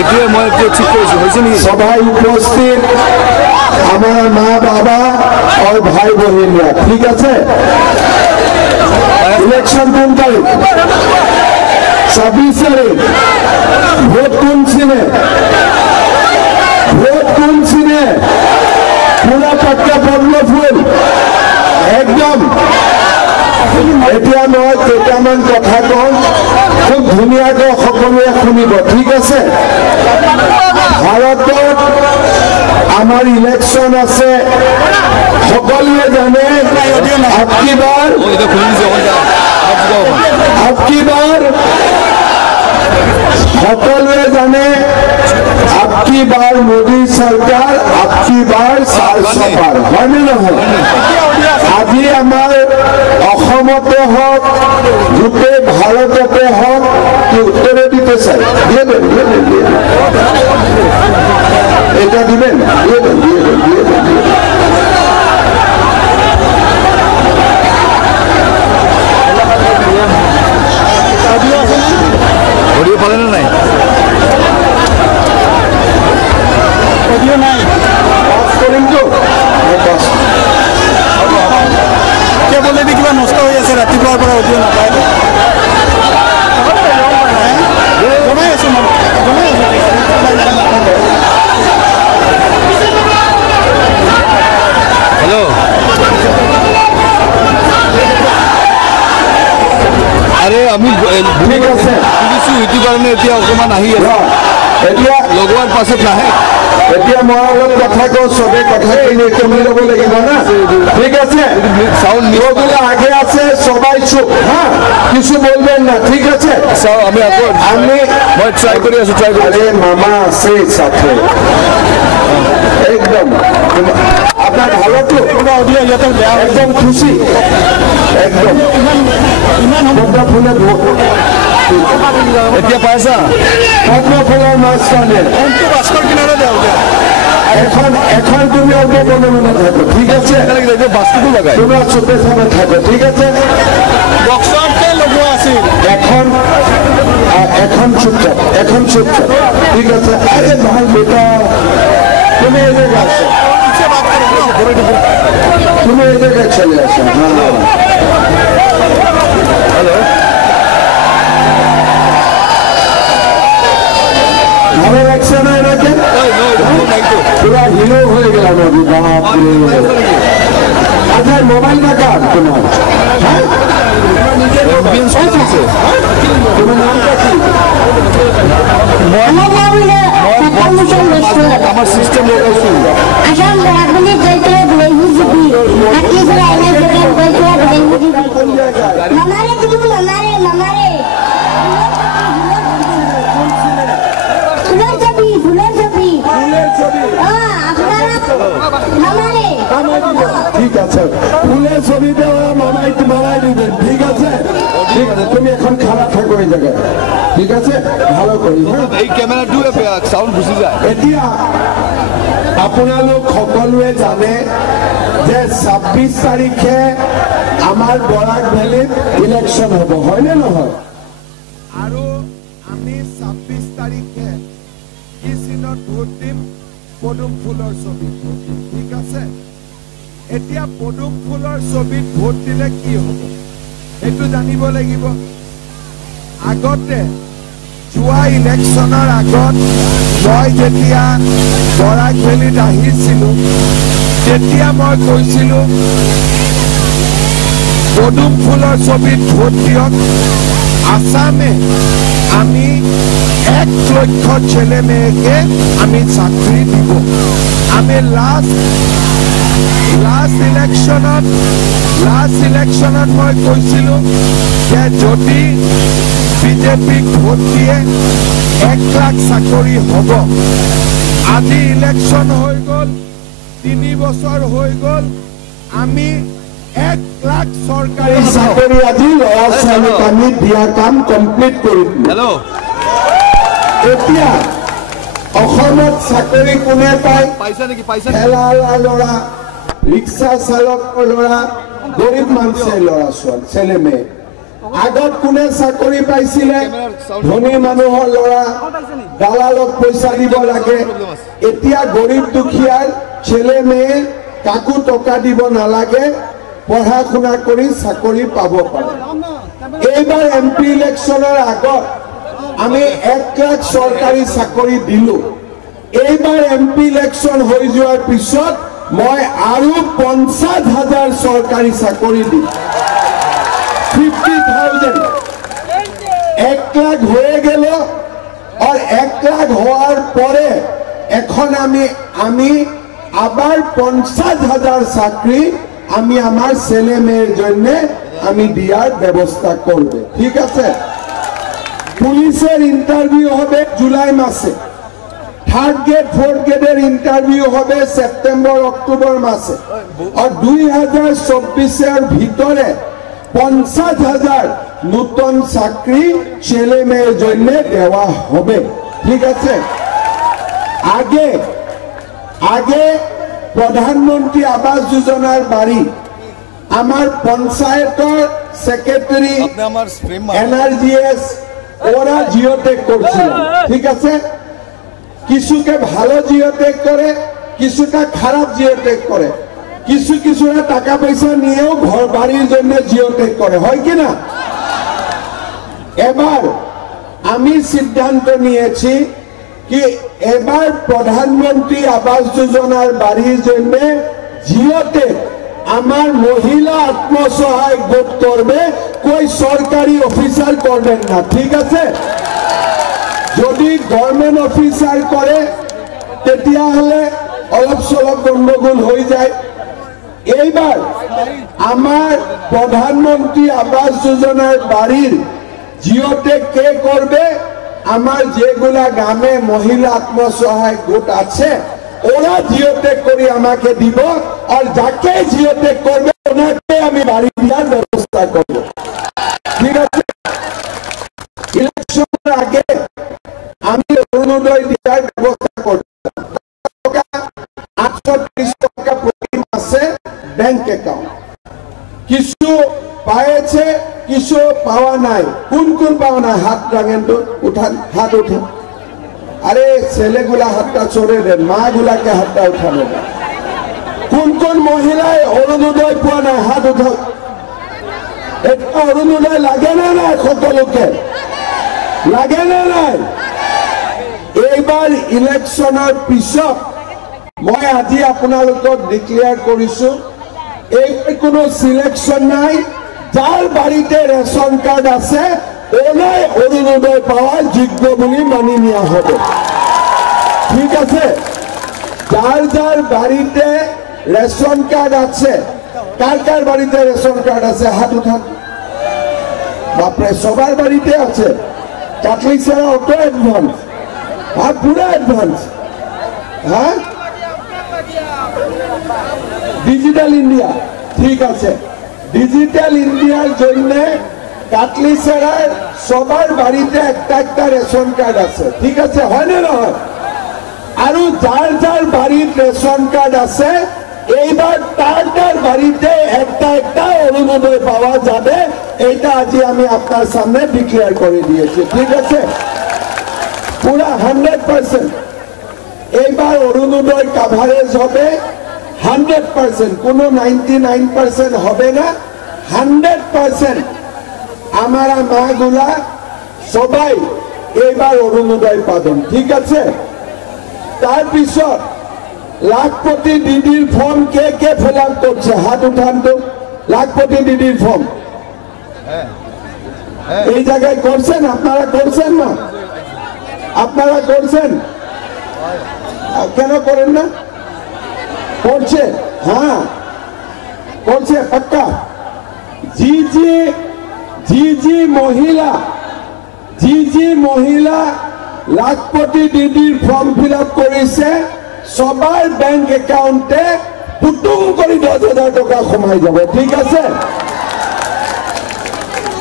এটিয়ে মই ঠিক করেছি হয়েছে নি सभाয় উপস্থিত আমার মা বাবা और भाई बहनরা ঠিক আছে ইলেকশন কোন তারিখ 26 তারিখ ভোট কোন সিনে পুরা পাক্কা পদ্ম ফুল একদম এতিয়া মই কেইটামান কথা কম খুব ধুনীয়াকৈ সকলোৱে শুনিব ঠিক আছে ভাৰতত আমাৰ ইলেকশ্যন আছে সকলোৱে জানে আপকি বাৰ সকলোৱে জানে আপকি বাৰ মোদী চৰকাৰ আপকি বাৰ চাৰ হয়নে নহয় আজি আমাৰ অসমতে হওক গোটেই ভাৰততে হওক উত্তৰে দিতে চাই দিয়ে দেন এটা দিবেন দিয়ে দেন অডিও পালে না নাই অডিও নাই পাস কৰিম তো পাস কেবলে দি কিবা নষ্ট হৈ আছে ৰাতিপুৱাৰ পৰা অডিও নাপায় জনাই আছো हेलो अरे আমি ঠিক আছে কিছু ইটো কাৰণে এতিয়া অকমান আহি আছে এতিয়া লগোৱাৰ পাছত নাহে এতিয়া মই অলপ কথা কওঁ চবে কথাখিনি শুনি ল'ব লাগিব না ঠিক আছে সাউন্ড যেগুলো আগে আছে সবাই চুপ হ্যাঁ কিছু বলবেন না ঠিক আছে আমি মই ট্রাই কৰি আছো আরে মামা আছে সাথে একদম আপনার ভালো তো একদম খুশি একদম পদ্ম ফুলের এতিয়া পাইছা পদ্ম ফুলের মাঝখানে ভাস্কৰ কিনারে যাও এখন তুমি অল্প মনে মনে থাকো ঠিক আছে বাস্তুটো লাগাই তোমরা চোখে সামনে থাকো ঠিক আছে বক্সতে লগোৱা আছিল এখন চুপচাপ ঠিক আছে আরে ভাই বেটা তুমি এই জায়গায় আসো তুমি এই জায়গায় চলে আসো হ্যালো ভালো লাগছে না এনাকে পুরা হিরো হয়ে গেলাম আমি বাপরে আচ্ছা মোবাইল না কার তোমার হ্যাঁ তোমার নামটা কি আমার সিস্টেম ঠিক আছে ফুলের ছবিতে ওরা মামাই দিবেন ঠিক আছে তুমি এখন খারাপ থাকো এই জায়গায় ঠিক আছে ভালো করি হ্যাঁ এই ক্যামেরাটো সাউন্ড গুচি যায় এতিয়া আপোনালোক সকলোৱে জানে যে 26 তাৰিখে আমাৰ বৰাক ভেলীত ইলেকশ্যন হ'ব হয়নে নহয় আৰু আমি 26 তাৰিখে কি চিনত ভোট দিম পদুম ফুলৰ ছবিত ঠিক আছে এতিয়া পদুম ফুলৰ ছবিত ভোট দিলে কি হ'ব এইটো জানিব লাগিব আগতে যোৱা ইলেকশ্যনৰ আগত মই যেতিয়া বৰাক ভেলীত আহিছিলোঁ তেতিয়া মই কৈছিলোঁ পদুম ফুলৰ ছবিত ভোট দিয়ক আসামে আমি 1 লক্ষ ছেলে মেয়েকে আমি চাকরি দিব আমি লাস্ট ইলেকশনত মই কৈছিলোঁ যে যদি বিজেপিক ভোট দিয়ে 1 লাখ চাকৰি হ'ব আজি ইলেকশন হৈ গ'ল 3 বছৰ হৈ গ'ল আমি 1 লাখ চৰকাৰী চাকৰি আজি ল'ৰা ছোৱালীক আমি দিয়া কাম কমপ্লিট কৰিম হেল্ল' এতিয়া অসমত চাকৰি কোনে পায় পাইছা নেকি পাইছা ঠেলাৱালা ল'ৰা ৰিক্সা চালকৰ ল'ৰা গৰীব মানুষেৰ ল'ৰা ছোৱালী ছেলে মেয়ে আগত কোনে চাকৰি পাইছিলে ধনী মানুহৰ ল'ৰা দালালক পইচা দিব লাগে এতিয়া গৰীব দুখীয়াৰ ছেলে মেয়ে কাকো টকা দিব নালাগে পঢ়া শুনা কৰি চাকৰি পাব পাৰে এইবাৰ এমপি ইলেকশ্যনৰ আগত আমি 1 লাখ চৰকাৰী চাকৰি দিলো এইবাৰ এমপি ইলেকশ্যন হৈ যোৱাৰ পিছত মই আৰু 50,000 চৰকাৰী চাকৰি দিম 50,000 1 লাখ হয়ে গেল और 1 लाख হওয়ার পরে এখন আমি আবার 50,000 চাকরি আমি আমার ছেলে মেয়ের জন্য আমি দিয়ার ব্যবস্থা করব ঠিক আছে পুলিশের ইন্টারভিউ হবে জুলাই মাসে থার্ড গ্রেড ফোর্থ গ্রেডের ইন্টারভিউ হবে সেপ্টেম্বর অক্টোবর মাসে আর 2024 এর ভিতরে 50,000 নতুন চাকরি ছেলে মেয়ের জন্য দেওয়া হবে ঠিক আছে আগে প্রধানমন্ত্রী আবাস যোজনার বাড়ি আমার পঞ্চায়েতের সেক্রেটারি এনআরজিএস ওরা জিওটেক করছিল ঠিক আছে কিছুকে ভালো জিওটেক করে কিছুটা খারাপ জিওটেক করে কিছুরা টাকা পয়সা নিয়েও ঘর বাড়ির জন্য জিওটেক করে হয় কি না এবার আমি সিদ্ধান্ত নিয়েছি কি এবার প্রধানমন্ত্রী আবাস যোজনার বাড়ির জন্য জিওটেক আমার মহিলা আত্মসহায়ক গোট করবে কোই সরকারি অফিসার করবেন না ঠিক আছে যদি গভর্নমেন্ট অফিসার করে তেতিয়া হলে অলপ সলপ গন্ডগোল হয়ে যায় এইবার আমার প্রধানমন্ত্রী আবাস যোজনার বাড়ির জিওটেক কে করবে আমার যেগুলা গ্রামে মহিলা আত্মসহায়ক গোট আছে ওরা জিওটেক করে আমাকে দিব আর যাকে জিওটেক করবে ওনাকে আমি বাড়ি দেওয়ার ব্যবস্থা করব ঠিক আছে ইলেকশনের আগে আমি অরুণোদয় দেওয়ার ব্যবস্থা করব 830 টাকা প্রতি মাসে ব্যাংক অ্যাকাউন্ট কিছু পাইছে কিছু পাওয়া নাই কোন পাওয়া নাই হাত রাঙেন তো উঠান হাত উঠান আরে ছেলেগুলা হাতটা চড়ে দেন মাগুলাকে হাতটা উঠানো কোন মহিলায় অরুণোদয় পাওয়া নাই হাত উঠাও এটা অরুণোদয় লাগে না নাই সকলকে লাগে না নাই এইবার ইলেকশনের পিছত মই আজি আপোনালোকক ডিক্লেয়ার কৰিছো এইবাৰ কোনো সিলেকশন নাই যার বাড়িতে রেশন কার্ড আছে ওনাই অরুণোদয় পাওয়ার যোগ্য বলে মানি নেওয়া হবে ঠিক আছে যার বাড়িতে রেশন কার্ড আছে কার বাড়িতে রেশন কার্ড আছে হাত উঠান বাপরে সবার বাড়িতে আছে কাটলি ছাড়া অটো অ্যাডভান্স আর পুরো অ্যাডভান্স হ্যাঁ ডিজিটাল ইন্ডিয়া ঠিক আছে ডিজিটাল ইন্ডিয়ার জন্য কাটলি ছাড়ার সবার বাড়িতে একটা রেশন কার্ড আছে ঠিক আছে হয় না নহয় আর যার বাড়ির রেশন কার্ড আছে এইবার তার বাড়িতে একটা অরুণোদয় পাওয়া যাবে এইটা আজি আমি আপনার সামনে ডিক্লেয়ার করে দিয়েছি ঠিক আছে পুরা 100% এইবার অরুণোদয় কভারেজ হবে 100% কোনো 99% হবে না 100% আমারা মাগুলা সবাই এইবার অরুণোদয় পাবেন ঠিক আছে তারপিছত লাখপতি দিদির ফর্ম কে ফিল আপ করছে হাত উঠান তো লাখপতি দিদির ফর্ম এই জায়গায় করছেন আপনারা করছেন না আপনারা করছেন কেন করেন না করছে হ্যাঁ করছে পাক্কা জি মহিলা লাখপতি দিদির ফর্ম ফিল আপ করেছে সবার ব্যাংক একাউন্টে পুটুং করে 10,000 টাকা কমাই যাব ঠিক আছে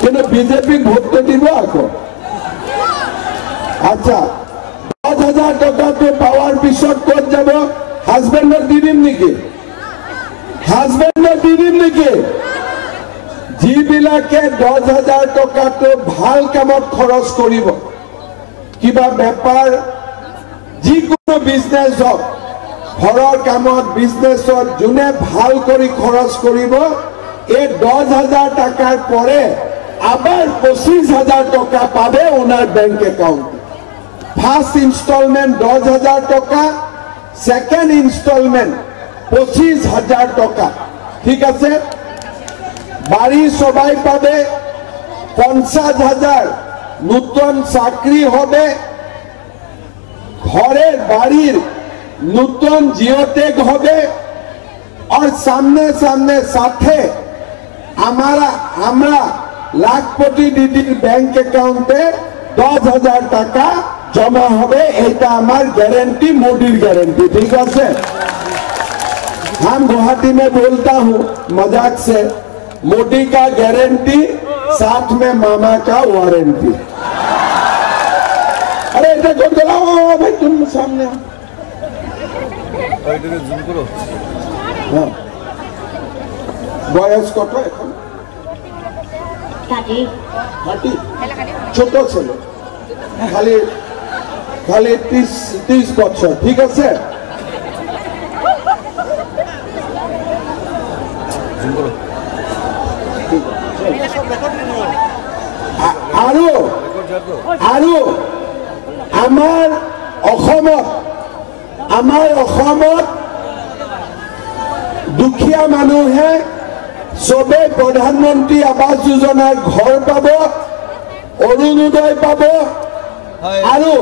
কিন্তু বিজেপি ভোট দিব আকৌ আচ্ছা 10,000 টাকা তো পাওয়ার পিছত কত যাব হাজবেন্ডক দি দিম নেকি যিবিলাকে 10,000 টকাটো ভাল কামত খৰচ কৰিব, কিবা বেপাৰ যিকোনো বিজনেছ হওক, ঘৰৰ কামত বিজনেছত যোনে ভাল কৰি খৰচ কৰিব, এই 10,000 টাকাৰ পৰে আবার 25,000 টাকা পাবে ওনার ব্যাংক অ্যাকাউন্টে। ফার্স্ট ইনস্টলমেন্ট 10,000 টাকা, সেকেন্ড ইনস্টলমেন্ট 25,000 টাকা। ঠিক আছে? বাড়ি সবাই পাবে, 50,000 নতুন চাকরি হবে, ঘরের বাড়ির নতুন জিওটেক হবে, और सामने सामने साथे আমরা লাখপতি দিদির ব্যাংক অ্যাকাউন্টে 10,000 টাকা জমা হবে। এটা আমার গ্যারেंटी, मोदी गारंटी। ठीक है? हम गुवाहाटी में बोलता हूँ मजाक से, मोदी का गारंटी साथ में मामा का वारंटी। अरे এটা কোন গলাও ভাই, তুমি সামনে এটাকে জুম করো। হ্যাঁ, বয়স কত এখন? 30। ছোট ছেলে, খালি 30 বছর। ঠিক আছে? আৰু আমাৰ অসমত দুখীয়া মানুহে সবে প্ৰধানমন্ত্ৰী আৱাস যোজনাৰ ঘৰ পাব, অৰুণোদয় পাব, আৰু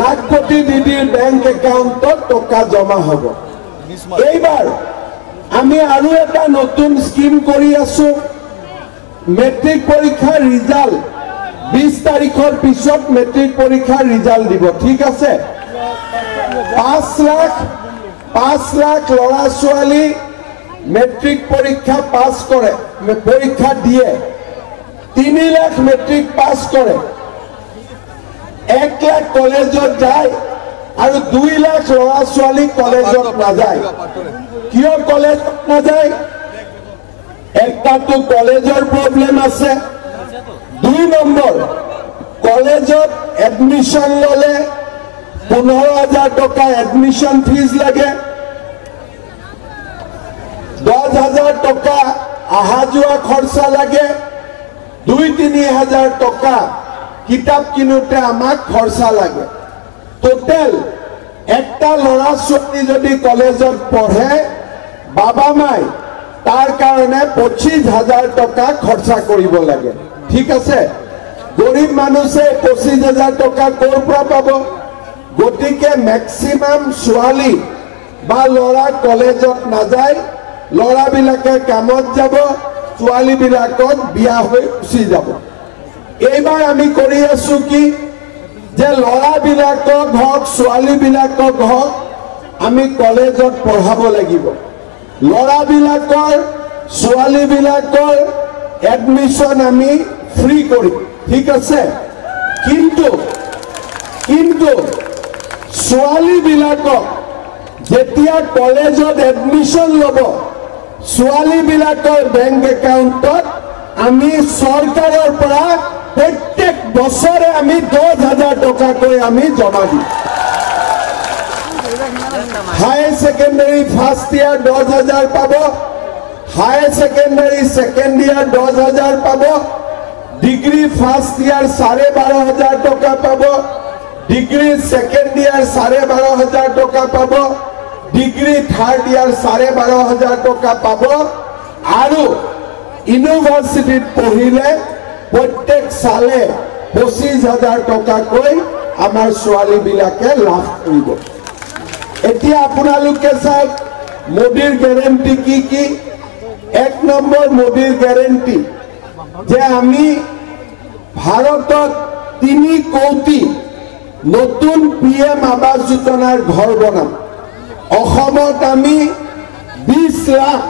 লাখপতি দিদিৰ বেংক একাউণ্টত টকা জমা হ'ব। এইবাৰ আমি আৰু এটা নতুন স্কিম কৰি আছো। মেট্ৰিক পৰীক্ষাৰ ৰিজাল্ট 20 তাৰিখৰ পিছত মেট্ৰিক পৰীক্ষাৰ ৰিজাল্ট দিব। ঠিক আছে? 5 লাখ ল'ৰা ছোৱালী মেট্ৰিক পৰীক্ষা পাছ কৰে, পৰীক্ষা দিয়ে। 3 লাখ মেট্ৰিক পাছ কৰে, 1 লাখ কলেজত যায়, আৰু 2 লাখ ল'ৰা ছোৱালী কলেজত নাযায়। কিয় কলেজত নাযায়? একটাতো কলেজৰ প্ৰব্লেম আছে, 2 নম্বৰ কলেজত এডমিশন ললে 15,000 টকা এডমিশন ফিজ লাগে, 10,000 টকা আহা যোৱা খৰচা লাগে, 2-3 হাজাৰ টকা কিতাপ কিনোতে আমাক খৰচা লাগে। টোটেল একটা ল'ৰা ছোৱালী যদি কলেজত পঢ়ে, বাবা মাই তাৰ কাৰণে 25,000 টকা খৰচা কৰিব লাগে। ঠিক আছে? গৰিব মানুষে 25,000 টাকা কোৰ পৰা পাব? গতিকে ম্যাক্সিমাম ছোৱালী বা ল'ৰা কলেজত নাযায়, ল'ৰাবিলাকে কামত যাব, ছোৱালীবিলাকক বিয়া হৈ গুচি যাব। এইবাৰ আমি কৰি আছো কি, যে ল'ৰাবিলাকক হওক ছোৱালীবিলাকক হওক আমি কলেজত পঢ়াব লাগিব। ল'ৰাবিলাকৰ ছোৱালীবিলাকৰ এডমিশন আমি ফ্ৰী কৰিম। ঠিক আছে? কিন্তু ছোৱালীবিলাকক যেতিয়া কলেজত এডমিশন ল'ব, ছোৱালীবিলাকৰ বেংক একাউণ্টত আমি চৰকাৰৰ পৰা প্ৰত্যেক বছৰে আমি 10,000 টকাকৈ আমি জমা দিম। হায়াৰ ছেকেণ্ডাৰী ফাৰ্ষ্ট ইয়াৰ 10,000 পাব, হায়াৰ ছেকেণ্ডাৰী ছেকেণ্ড ইয়াৰ 10,000 পাব, ডিগ্ৰী ফাৰ্ষ্ট ইয়াৰ 12,500 টকা পাব, ডিগ্ৰী ছেকেণ্ড ইয়াৰ 12,500 টকা পাব, ডিগ্ৰী থাৰ্ড ইয়াৰ 12,500 টকা পাব, আৰু ইউনিভাৰ্চিটিত পঢ়িলে প্ৰত্যেক সালে 25,000 টকাকৈ আমাৰ ছোৱালীবিলাকে লাভ কৰিব। এতিয়া আপোনালোকে চাওক মোদীৰ গ্যাৰেণ্টি কি কি। 1 নম্বৰ মোদীৰ গ্যাৰেণ্টি যে আমি ভাৰতত 3 কোটি নতুন PM আৱাস যোজনাৰ ঘৰ বনাম। অসমত আমি 20 লাখ,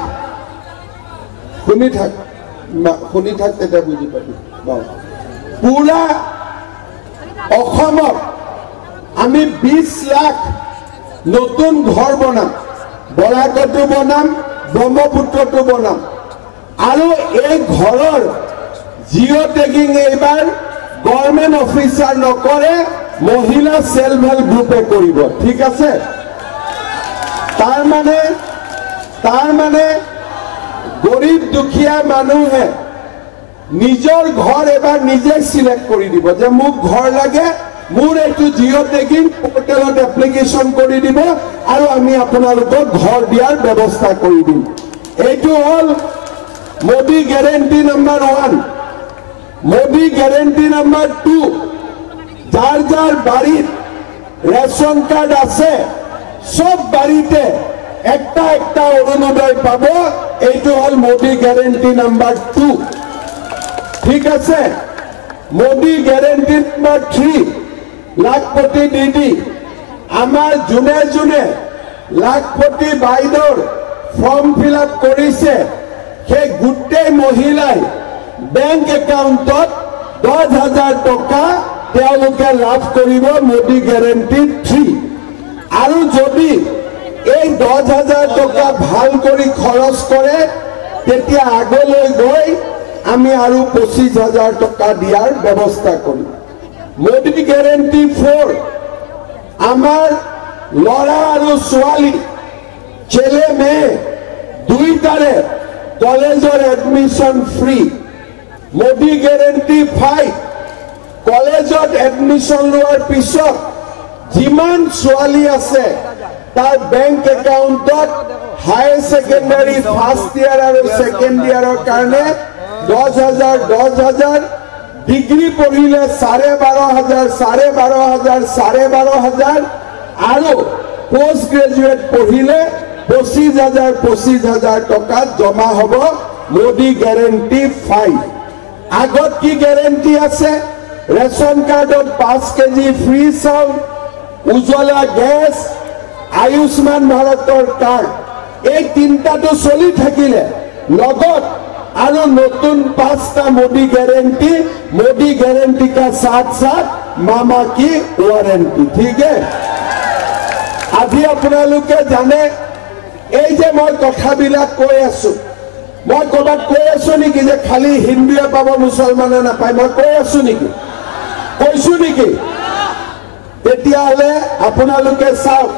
শুনি থাক তেতিয়া বুজি পাবি। পুৰা অসমত আমি 20 লাখ নতুন ঘৰ বনাম, বৰাকতো বনাম, ব্ৰহ্মপুত্ৰতো বনাম। আৰু এই ঘৰৰ জিঅ' টেগিং এইবাৰ গভৰ্ণমেণ্ট অফিচাৰ নকৰে, মহিলা সেলফ হেল্প গ্ৰুপে কৰিব। ঠিক আছে? তাৰ মানে গৰীব দুখীয়া মানুহে নিজৰ ঘৰ এবাৰ নিজে সিলেক্ট কৰি দিব যে মোক ঘৰ লাগে, মোৰ এইটো জিঅ' টেগিং পোৰ্টেলত এপ্লিকেশ্যন কৰি দিব আৰু আমি আপোনালোকক ঘৰ দিয়াৰ ব্যৱস্থা কৰি দিম। এইটো হ'ল Modi guarantee number 1। Modi guarantee number 2, যাৰ যাৰ বাড়িত ৰেশন কাৰ্ড আছে সব বাড়িতে একটা একটা অৰুণোদয় পাব। এইটো হ'ল মোদী গ্যাৰেণ্টি নাম্বাৰ 2। ঠিক আছে? মোদী গ্যাৰেণ্টি নাম্বাৰ 3, লাখপতি দিদি। আমাৰ যোনে যোনে লাখপতি বাইদেউৰ ফৰ্ম ফিল আপ কৰিছে সেই গোটেই মহিলাই বেংক একাউণ্টত 10,000 টকা তেওঁলোকে লাভ কৰিব মোদী গ্যাৰেণ্টি 3। আৰু যদি এই 10,000 টকা ভাল কৰি খৰচ কৰে তেতিয়া আগলৈ গৈ আমি আৰু 25,000 টকা দিয়াৰ ব্যৱস্থা কৰিম। মোদী গ্যাৰেণ্টি 4, আমাৰ ল'ৰা আৰু ছোৱালী ছেলে মেয়ে দুইটাৰে কলেজৰ এডমিশ্যন ফ্ৰী। মোদী গ্যাৰেণ্টি 5, কলেজত এডমিশ্যন লোৱাৰ পিছত যিমান ছোৱালী আছে তাৰ বেংক একাউণ্টত হায়াৰ ছেকেণ্ডাৰী ফাৰ্ষ্ট ইয়াৰ আৰু ছেকেণ্ড ইয়াৰৰ কাৰণে 10,000 ডিগ্ৰী পঢ়িলে 12,500 আৰু পোষ্ট গ্ৰেজুৱেট পঢ়িলে 25,000 টকাত জমা হ'ব মোদী গ্যাৰেণ্টি 5। আগত কি গ্যাৰেণ্টি আছে? ৰেশন কাৰ্ডত 5 কেজি ফ্ৰী চাউল, উজ্জ্বলা গেছ, আয়ুষ্মান ভাৰতৰ কাৰ্ড, এই তিনিটাটো চলি থাকিলে লগত আৰু নতুন 5টা মোদী গ্যাৰেণ্টি। মোদী গ্যাৰেণ্টি का साथ साथ मामा की वारंटी। ठीक है? আজি আপোনালোকে জানে এই যে মই কথাবিলাক কৈ আছো, মই ক'ৰবাত কৈ আছো নেকি যে খালি হিন্দুৱে পাব মুছলমানে নাপায়? মই কৈ আছো নেকি? কৈছো নেকি? তেতিয়াহ'লে আপোনালোকে চাওক,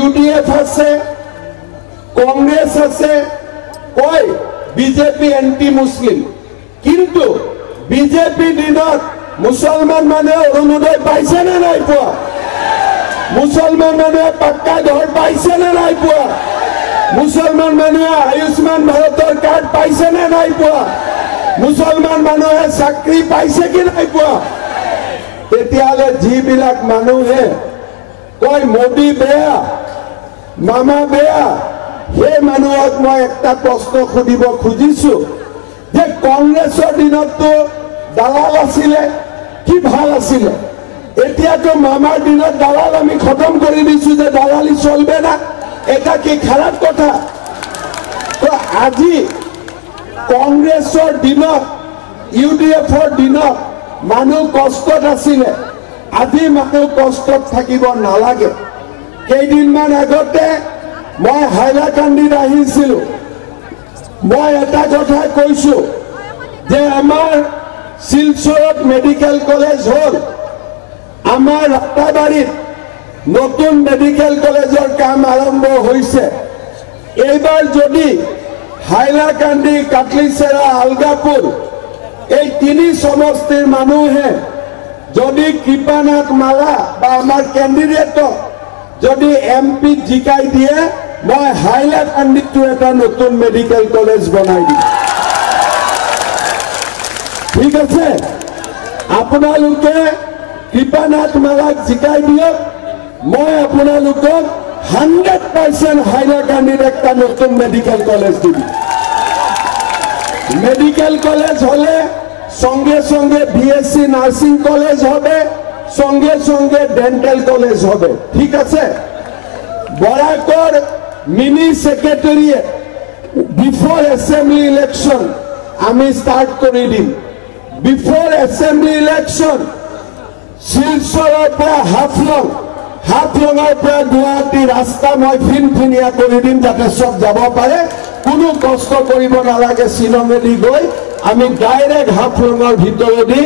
UDF আছে, কংগ্ৰেছ আছে, কয় বিজেপি এন্টি মুছলিম, কিন্তু বিজেপি দিনত মুছলমান মানুহে অৰুণোদয় পাইছে নে নাই পোৱা? মুছলমান মানুহে পাক্কা ঘৰ পাইছে নে নাই পোৱা? মুছলমান মানুহে আয়ুষ্মান ভাৰতৰ কাৰ্ড পাইছে নে নাই পোৱা? মুছলমান মানুহে চাকৰি পাইছে কি নাই পোৱা? তেতিয়াহ'লে যিবিলাক মানুহে কয় মোদী বেয়া, মামা বেয়া, সেই মানুহক মই একটা প্ৰশ্ন সুধিব খুজিছো যে কংগ্ৰেছৰ দিনততো দালাল আছিলে, কি ভাল আছিলে? এতিয়াতো মামাৰ দিনত দালাল আমি খতম কৰি দিছো যে দালালি চলবে না। এটা কি খাৰাপ কথা? তো আজি কংগ্ৰেছৰ দিনত, UDFৰ দিনত মানুহ কষ্টত আছিলে, আজি মানুহ কষ্টত থাকিব নালাগে। কেইদিনমান আগতে মই হাইলাকান্দিত আহিছিলো, মই এটা কথা কৈছো যে আমাৰ শিলচৰত মেডিকেল কলেজ হ'ল, আমাৰ ৰাতাবাৰীত নতুন মেডিকেল কলেজৰ কাম আৰম্ভ হৈছে। এইবাৰ যদি হাইলাকান্দি, কাটলিচেৰা, আলগাপুৰ এই 3 সমষ্টিৰ মানুহে যদি কৃপানাথ মালা বা আমাৰ কেণ্ডিডেটক যদি MP জিকাই দিয়ে, মই হাইলাকান্দিতো এটা নতুন মেডিকেল কলেজ বনাই দিম। ঠিক আছে? আপোনালোকে কৃপানাথ মালাক জিকাই দিয়ক, মই আপোনালোকক 100% হাইলাকান্দিত একটা নতুন মেডিকেল কলেজ দিব। মেডিকেল কলেজ হলে সঙ্গে সঙ্গে BSc নার্সিং কলেজ হবে, সঙ্গে সঙ্গে ডেন্টাল কলেজ হবে। ঠিক আছে? Barakar mini secretariat before assembly election আমি স্টার্ট করে দিম। বিফোর অ্যাসেম্বলি ইলেকশন শিলচৰৰ পৰা হাফলঙৰ পৰা গুৱাহাটী ৰাস্তা মই ফিনফিনিয়া কৰি দিম, যাতে সব যাব পাৰে, কোনো কষ্ট কৰিব নালাগে শ্বিলঙেদি গৈ আমি ডাইৰেক্ট হাফলঙৰ ভিতৰেদি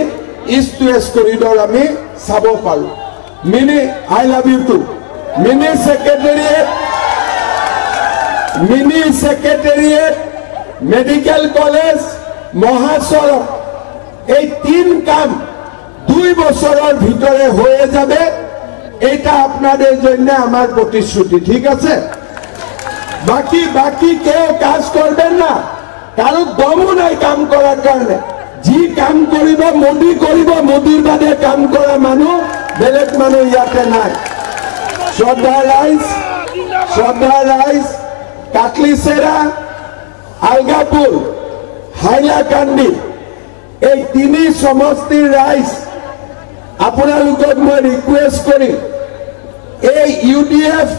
ইষ্ট টু ৱেষ্ট কৰিডৰ আমি চাব পাৰোঁ mini I love you to mini secretariat medical college মহাসড়ক এই 3 কাম 2 বছৰৰ ভিতরে হয়ে যাবে এটা আপনাদের জন্য আমার প্রতিশ্রুতি ঠিক আছে বাকি কেউ কাজ করবেন না কারো দমও নাই কাম করার কারণে যি কাম করিব মোদীর বাদে কাম করা মানুষ বেলেগ মানুষ ইয়াতে নাই শ্রদ্ধা রাইস কাটলিসেরা আলগাপুর হাইলাকান্দি এই 3 সমষ্টিৰ ৰাইজ আপোনালোকক মই ৰিকুৱেষ্ট কৰিম এই ইউডিএফ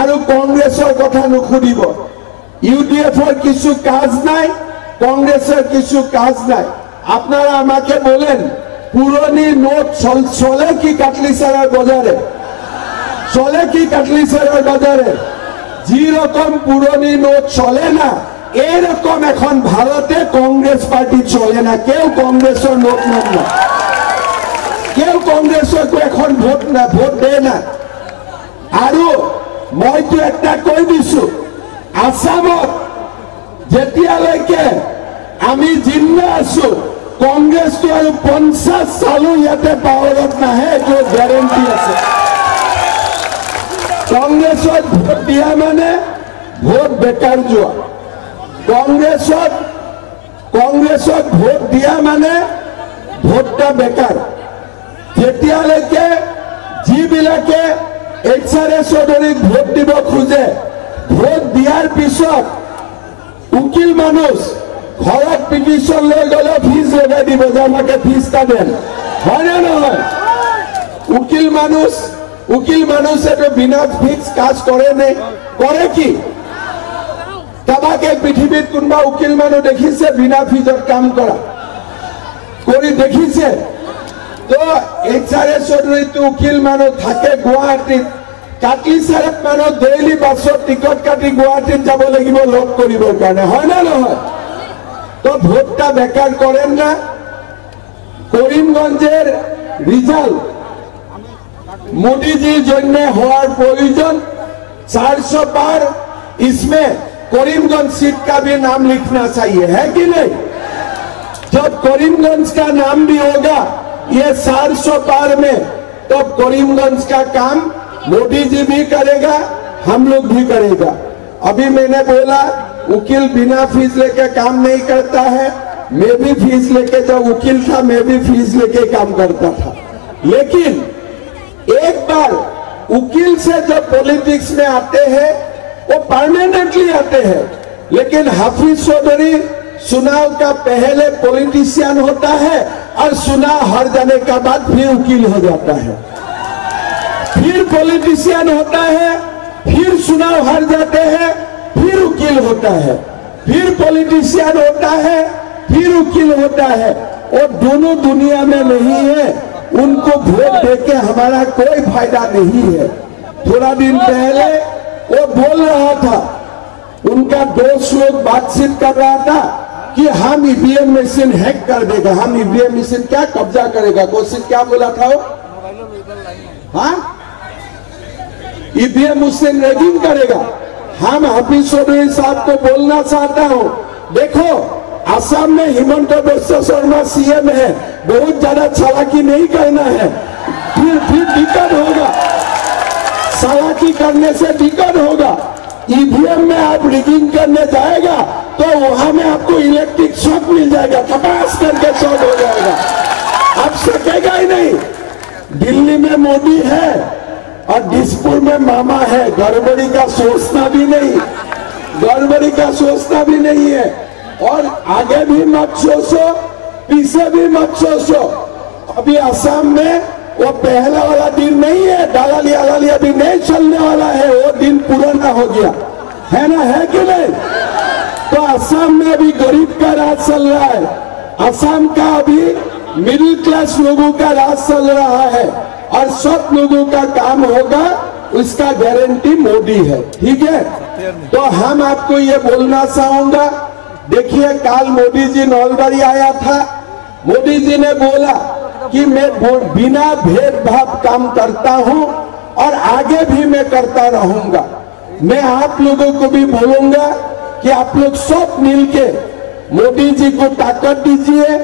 আৰু কংগ্ৰেছৰ কথা নুখুদিব ইউডিএফৰ কিছু কাজ নাই কংগ্রেসের কিছু কাজ নাই আপনারা আমাকে বলেন পুরনি নোট চলে কি কাটলিসারার বাজারে চলে কি কাটলিসারার বাজারে যে রকম পুরনি নোট চলে না এরকম এখন ভারতে কংগ্রেস পার্টি চলে না কেউ কংগ্রেসের নোট নেন না কেউ কংগ্রেসের এখন ভোট দেয় না আৰু মইতো একটা কৈ দিছো আসামত যেতিয়ালৈকে আমি জিন্দা আছো কংগ্ৰেছটো আৰু 50 সালো ইয়াতে পাৱাৰত নাহে এইটো গ্যাৰেণ্টি আছে কংগ্ৰেছত ভোট দিয়া মানে ভোট বেকাৰ যোৱা কংগ্ৰেছত ভোট দিয়া মানে ভোটটা বেকাৰ যেতিয়ালৈকে যিবিলাকে এইচআৰএছ চৌধুৰীক ভোট দিব খোজে ভোট দিয়াৰ পিছত উকিল মানুষ ঘৰত পিটিশন লৈ গলে ফিজ লগাই দিব যে আমাকে ফিজটা দেন হয় না নহয় উকিল মানুষে তো বিনা ফিক্স কাজ করে কি কাবাকে পৃথিবীত কোনবা উকিল মানুষ দেখিছে বিনা ফিজত কাম কৰি দেখিছে তো এইচআৰএছ চৌধুৰী তো উকিল মানুষ থাকে গুৱাহাটীত কাটলিসাৰাত মানুষ ডেইলি বাসত টিকট কাটি গুৱাহাটীত যাব লাগিব লগ কৰিবৰ কাৰণে হয় না নহয় তো ভোটটা বেকার করেন না করিমগঞ্জের রিজাল্ট মোদীজির জন্য হওয়ার প্রয়োজন 400 पार इसमें करीमगंज सीट का भी नाम लिखना चाहिए है कि नहीं जब करीमगंज का नाम भी होगा ये 400 पार में तो करीमगंज का काम मोदी जी भी करेगा हम लोग भी करेगा अभी मैंने बोला वकील बिना फीस लेके काम नहीं करता है मैं भी फीस लेके जब वकील था मैं भी फीस लेके काम करता था लेकिन एक बार वकील से जब पॉलिटिक्स में आते हैं वो परमानेंटली आते हैं लेकिन हाफिज चौधरी चुनाव का पहले पॉलिटिशियन होता है और चुनाव हार जाने का बाद फिर वकील हो जाता है फिर पॉलिटिशियन होता है फिर चुनाव हार जाते हैं फिर वकील होता है फिर पॉलिटिशियन होता है फिर वकील होता है और दोनों दुनिया में नहीं है उनको वोट देके हमारा कोई फायदा नहीं है थोड़ा दिन पहले वो बोल रहा था उनका दोस्त लोग बातचीत कर रहा था कि हम ईवीएम मशीन हैक कर देगा हम ईवीएम मशीन क्या कब्जा करेगा क्वेश्चन क्या बोला था वो हाँ ईवीएम मशीन रैगिंग करेगा हम हाफिज चौधरी साहब को बोलना चाहता हूं देखो असम में हिमंत बिश्व शर्मा सीएम है बहुत ज्यादा चालाकी नहीं करना है फिर दिक्कत होगा चालाकी करने से दिक्कत होगा ईवीएम में आप रिगिंग करने जाएगा तो वहां में आपको इलेक्ट्रिक शॉक मिल जाएगा कपास करके शॉक हो जाएगा आप सकेगा ही नहीं दिल्ली में मोदी है और दिसपुर में मामा है गड़बड़ी का सोचना भी नहीं है और आगे भी मत सोचो पीछे भी मत सोचो अभी असम में वो पहला वाला दिन नहीं है दलाली अभी नहीं चलने वाला है वो दिन पुराना हो गया है ना है कि नहीं तो असम में अभी गरीब का राज चल रहा है असम का अभी मिडिल क्लास लोगों का राज चल रहा है और सब लोगों का काम होगा उसका गारंटी मोदी है ठीक है तो हम आपको ये बोलना चाहूंगा, देखिए कल मोदी जी नौलबारी आया था, मोदी जी ने बोला कि मैं बिना भेदभाव काम करता हूं और आगे भी मैं करता रहूंगा। मैं आप लोगों को भी बोलूंगा कि आप लोग सब मिलके मोदी जी को ताकत दीजिए,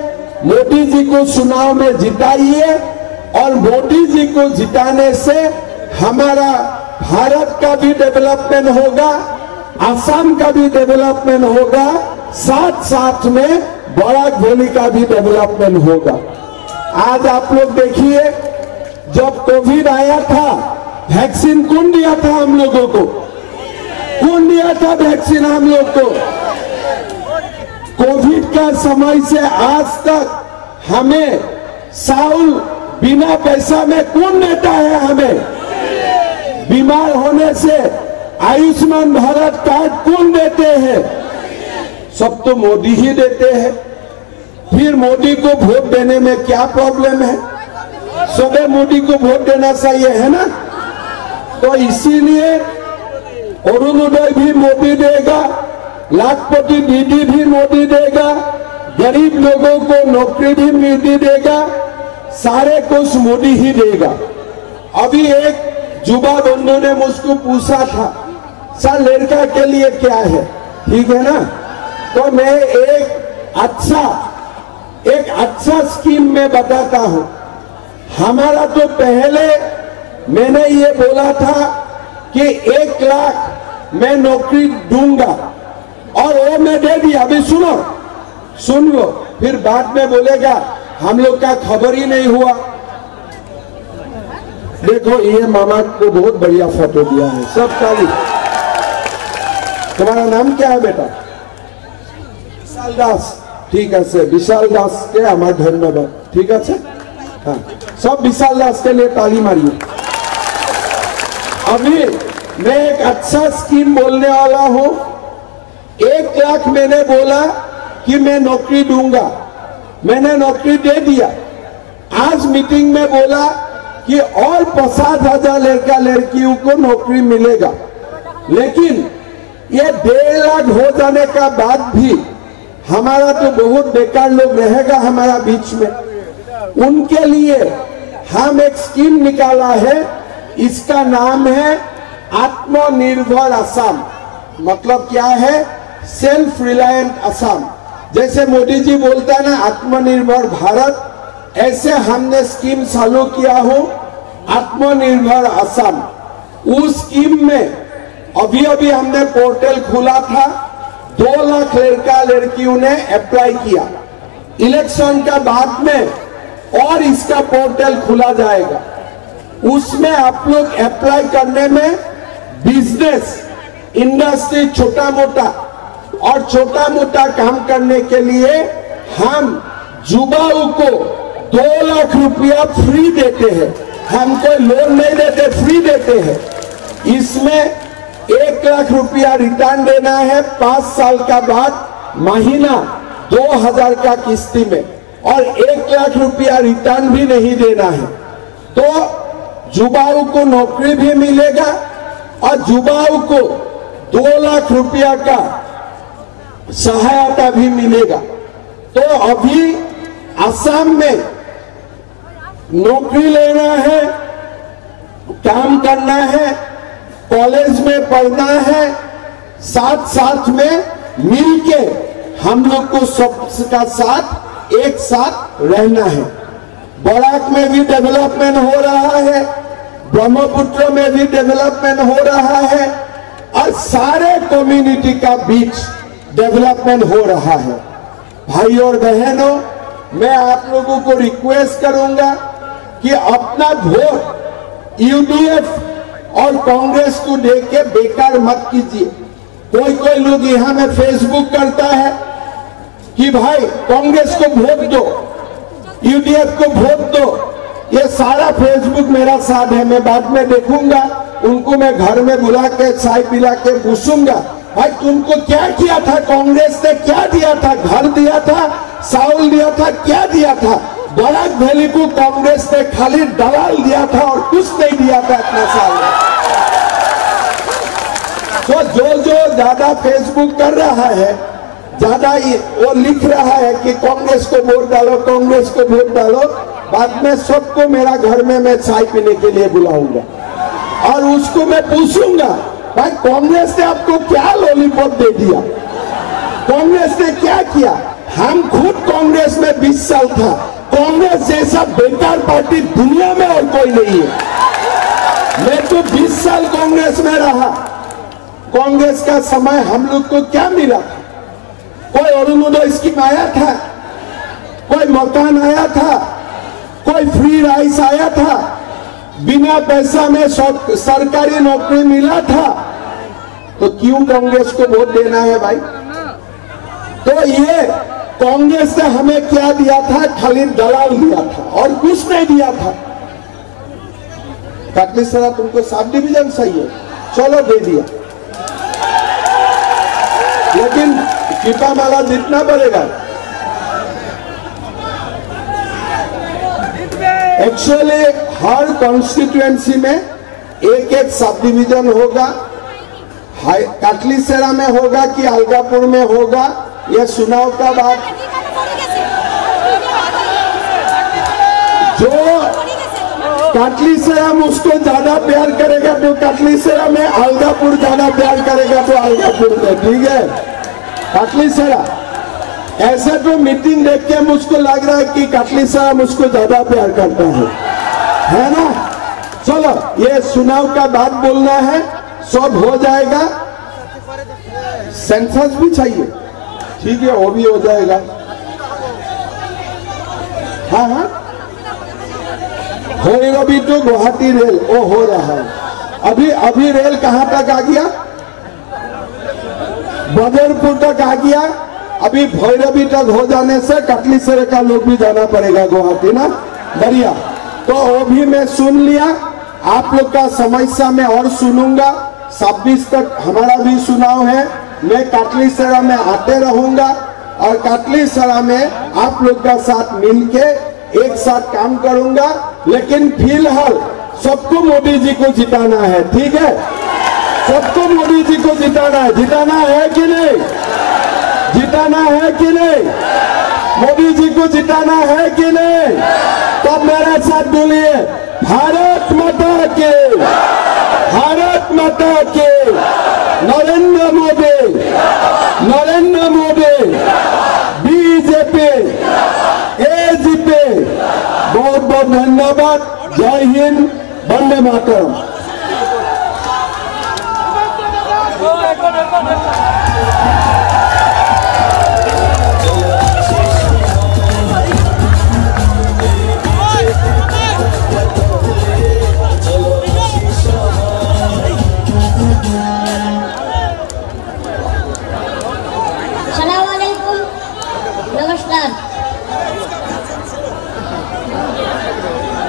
मोदी जी को चुनाव में जिताइए और मोदी जी को जिताने से हमारा भारत का भी डेवलपमेंट होगा, असम का भी डेवलपमेंट होगा, साथ साथ में बराक वैली का भी डेवलपमेंट होगा। आज आप लोग देखिए, जब कोविड आया था वैक्सीन कौन दिया था हम लोगों को? कौन दिया था वैक्सीन हम लोग को? कोविड का समय से आज तक हमें चाउल बिना पैसा में कौन देता है? हमें बीमार होने से आयुष्मान भारत कार्ड कौन देते हैं? सब तो मोदी ही देते हैं। फिर मोदी को वोट देने में क्या प्रॉब्लम है? सबे मोदी को वोट देना चाहिए, है ना? तो इसीलिए अरुणोदय भी मोदी देगा, लाखपति दीदी भी मोदी देगा, गरीब लोगों को नौकरी भी मोदी देगा, सारे कुछ मोदी ही देगा। अभी एक युवा बंधु ने मुझको पूछा था, सर लड़का के लिए क्या है? ठीक है ना? तो मैं एक अच्छा स्कीम में बताता हूं। हमारा तो पहले मैंने ये बोला था कि 1 लाख मैं नौकरी दूंगा और वो मैं दे दिया। अभी सुन लो, फिर बाद में बोलेगा हम लोग का खबर ही नहीं हुआ। देखो ये मामा को बहुत बढ़िया फोटो दिया है, सब तारीफ। तुम्हारा नाम क्या है बेटा? विशाल दास। ठीक है से विशाल दास के हमारे धन्यवाद। ठीक है से हाँ, सब विशाल दास के लिए ताली मारिए। अभी मैं एक अच्छा स्कीम बोलने वाला हूं। 1 लाख मैंने बोला कि मैं नौकरी दूंगा, मैंने नौकरी दे दिया। आज मीटिंग में बोला कि और 50,000 लड़का लड़कियों को नौकरी मिलेगा, लेकिन ये 1.5 लाख हो जाने का बाद भी हमारा तो बहुत बेकार लोग रहेगा हमारा बीच में। उनके लिए हम एक स्कीम निकाला है, इसका नाम है आत्मनिर्भर असम। मतलब क्या है? Self reliant Assam. जैसे मोदी जी बोलता है ना आत्मनिर्भर भारत, ऐसे हमने स्कीम चालू किया हो आत्मनिर्भर असम। उस स्कीम में अभी हमने पोर्टल खोला था, 2 लाख लड़का लड़कियों ने अप्लाई किया। इलेक्शन का बाद में और इसका पोर्टल खुला जाएगा, उसमें आप लोग अप्लाई करने में बिजनेस इंडस्ट्री छोटा मोटा काम करने के लिए हम युवाओं को 2 लाख रुपया फ्री देते हैं। हम कोई लोन नहीं देते, फ्री देते हैं। इसमें 1 लाख रुपया रिटर्न देना है 5 साल का बाद, महीना 2000 का किस्ती में, और 1 लाख रुपया रिटर्न भी नहीं देना है। तो युवाओं को नौकरी भी मिलेगा और युवाओं को 2 लाख रुपया का सहायता भी मिलेगा। तो अभी असम में नौकरी लेना है, काम करना है, कॉलेज में पढ़ना है, साथ साथ में मिलके हम लोग को सबका साथ एक साथ रहना है। बराक में भी डेवलपमेंट हो रहा है, ब्रह्मपुत्र में भी डेवलपमेंट हो रहा है और सारे कम्युनिटी का बीच डेवलपमेंट हो रहा है। भाई और बहनों, मैं आप लोगों को रिक्वेस्ट करूंगा कि अपना वोट यूडीएफ और कांग्रेस को देके बेकार मत कीजिए। कोई लोग यहाँ में फेसबुक करता है कि भाई कांग्रेस को वोट दो, यूडीएफ को वोट दो। ये सारा फेसबुक मेरा साथ है, मैं बाद में देखूंगा, उनको मैं घर में बुला के चाय पिला के पूछूंगा, भाई तुमको क्या किया था? कांग्रेस ने क्या दिया था? घर दिया था, चावल दिया था, क्या दिया था? बराक वैली को कांग्रेस ने खाली दलाल दिया था और कुछ नहीं दिया था इतना साल में। तो जो ज्यादा फेसबुक कर रहा है, ज्यादा वो लिख रहा है कि कांग्रेस को वोट डालो, कांग्रेस को वोट डालो, बाद में सबको मेरा घर में मैं चाय पीने के लिए बुलाऊंगा और उसको मैं पूछूंगा, भाई कांग्रेस ने आपको क्या लॉलीपॉप दे दिया, कांग्रेस ने क्या किया? हम खुद कांग्रेस में 20 साल था। कांग्रेस जैसा बेकार पार्टी दुनिया में और कोई नहीं है। मैं तो 20 साल कांग्रेस में रहा। कांग्रेस का समय हम लोग को क्या मिला था? कोई अरुणोदय स्कीम आया था, कोई मकान आया था, कोई फ्री राइस आया था, बिना पैसा में सरकारी नौकरी मिला था। तो क्यों कांग्रेस को वोट देना है भाई? तो ये कांग्रेस ने हमें क्या दिया था? खाली दलाल दिया था और कुछ नहीं दिया था। काटली सरा तुमको सब डिवीजन चाहिए, चलो दे दिया, लेकिन टीपा माला जितना पड़ेगा। एक्चुअली हर कॉन्स्टिट्यूएंसी में एक एक सब डिवीजन होगा। काटली सेरा में होगा कि अलगापुर में होगा, यह चुनाव का बात। जो काटली सेरा में उसको ज्यादा प्यार करेगा तो काटली सेरा में, अलगापुर ज्यादा प्यार करेगा तो अलगापुर में, ठीक है? काटली सेरा ऐसा तो मीटिंग देख के मुझको लग रहा है कि काटली सेरा मुझको ज्यादा प्यार करता है ना? चलो ये चुनाव का बात बोलना है, सब हो जाएगा। सेंसस भी चाहिए, ठीक है, वो भी हो जाएगा। हाँ हाँ, होएगा भी तो गुवाहाटी रेल वो हो रहा है। अभी रेल कहां तक आ गया? बदरपुर तक आ गया। अभी भैरवी तक हो जाने से कटली सेरा का लोग भी जाना पड़ेगा गुवाहाटी ना, बढ़िया। तो वो भी मैं सुन लिया। आप लोग का समस्या में और सुनूंगा। 26 तक हमारा भी चुनाव है। मैं काटली सेरा में आते रहूंगा और काटली सेरा में आप लोग का साथ मिलके एक साथ काम करूंगा। लेकिन फिलहाल सबको मोदी जी को जिताना है, ठीक है? सबको मोदी जी को जिताना है। जिताना है कि नहीं? जिताना है कि नहीं? मोदी जी को जिताना है कि नहीं? तब मेरे साथ बोलिए, भारत माता के, भारत माता के, नरेंद्र मोदी, नरेंद्र मोदी, बीजेपी, एजीपी। बहुत बहुत धन्यवाद। जय हिंद, वंदे मातरम। नमस्कार।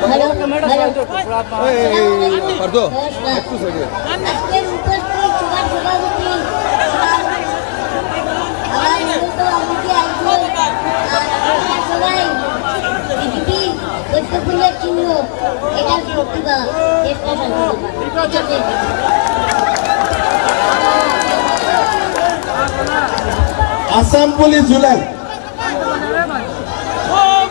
हेलो कर दो। আজকের উপস্থিত সভাপতি আমার মূলত আমাকে একজন সবাই বিজেপি ঐক্যপূর্ণের চিহ্ন, এটার প্রতিভা চেষ্টা শান্তি। Assam police July Oh,